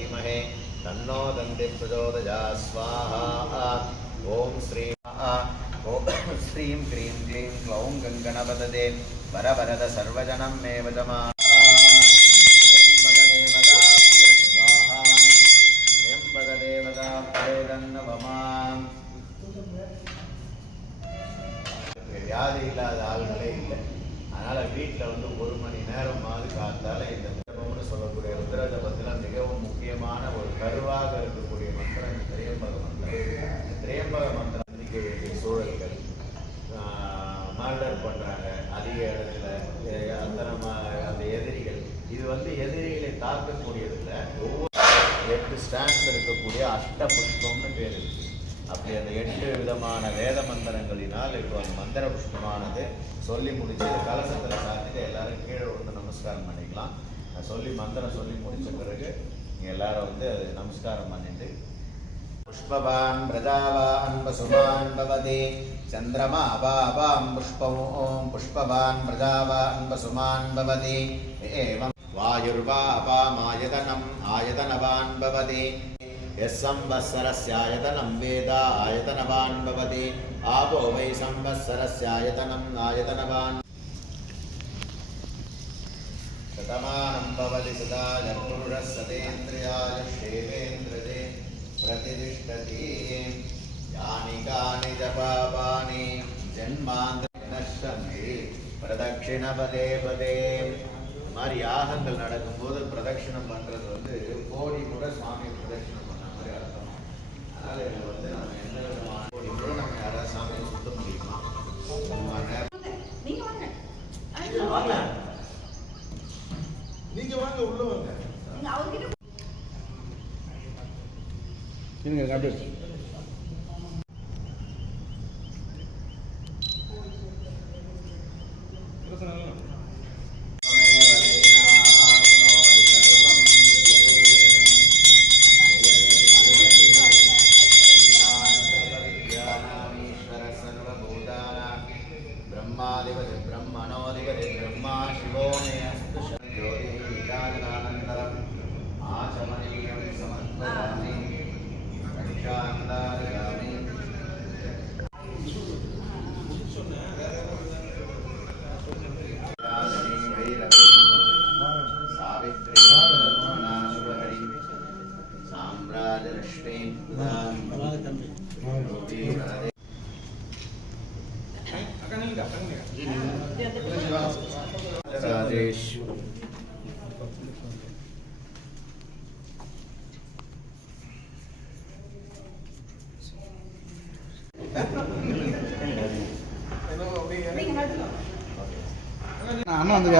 धीमहि तन्नो दन्ति प्रचोदयात् स्वाहा। ओम श्रीं श्रीं क्रीं क्लीं क्लौं गङ्गणपतये वरवरद सर्वजनं मे वदमा। வியாதி இல்லாத ஆளுங்களே இல்லை. அதனால் வீட்டில் வந்து 1 மணி நேரமாவது காத்தால் இந்த திரபம்னு சொல்லக்கூடிய ருத்ர ஜபத்தில் மிகவும் முக்கியமான ஒரு கருவாக இருக்கக்கூடிய மந்திரம் இந்த திரையம்பக மந்திரம். இந்த திரையம்பக மந்திரம் சந்திக்க வேண்டிய சூழல்கள், மர்டர் பண்ணுறாங்க அதிக இடத்துல, அந்த எதிரிகள், இது வந்து எதிரிகளை தாக்கக்கூடியதில் ஒவ்வொரு 8 ஸ்டாண்ட்ஸ் இருக்கக்கூடிய அஷ்ட புஷ்பம்னு பேர் இருக்குது. அப்படி அந்த 8 விதமான வேத மந்திரங்களினால் இப்போ அந்த மந்திர புஷ்பமானது சொல்லி முடிச்சு கலசத்தில் சாத்திட்டு எல்லாரும் கீழே வந்து நமஸ்காரம் பண்ணிக்கலாம். சொல்லி மந்திரம் சொல்லி முடிச்ச பிறகு நீங்கள் எல்லாரும் வந்து அது நமஸ்காரம் பண்ணிட்டு புஷ்பவான் பிரஜாவான் பசுமான் பவதி சந்திரமா அபாபாம் புஷ்பம் ஓம் புஷ்பவான் பிரஜாவான் பசுமான் பவதி ஏவம் வாயுர்வா அபாமாயதனம் ஆயதனவான் பவதி यस्संवत्सरस्यायतनं वेद आयतनवान् भवति आपो वै संवत्सरस्यायतनं आयतनवान् शतमानं भवति सदा यत्पुरुषः सतेन्द्रियायुष्येवेन्द्रिये प्रतिष्ठति यानि कानि च पापानि जन्मान्तरे नश्यन्ति प्रदक्षिणपदे पदे. மாதிரி யாகங்கள் நடக்கும்போது பிரதட்சிணம் பண்ணுறது வந்து கோடி முறை சுவாமி பிரதட்சிணம் பண்ண மாதிரி அர்த்தம். அதனால் இதில் வந்து நம்ம எந்த விதமான கோடி முறை நம்ம யாராவது சாமியை சுத்த முடியுமா? நீங்க வாங்க உள்ள வாங்க. ब्रह्मणोऽधिपति ब्रह्मा शिवो मे अस्तु ज्योतिरानन्तरम् आचमनीयं समर्पयामि रक्षान्दारयामि। सावित्री शुभहरि साम्राज्यलक्ष्मी அண்ணா வந்து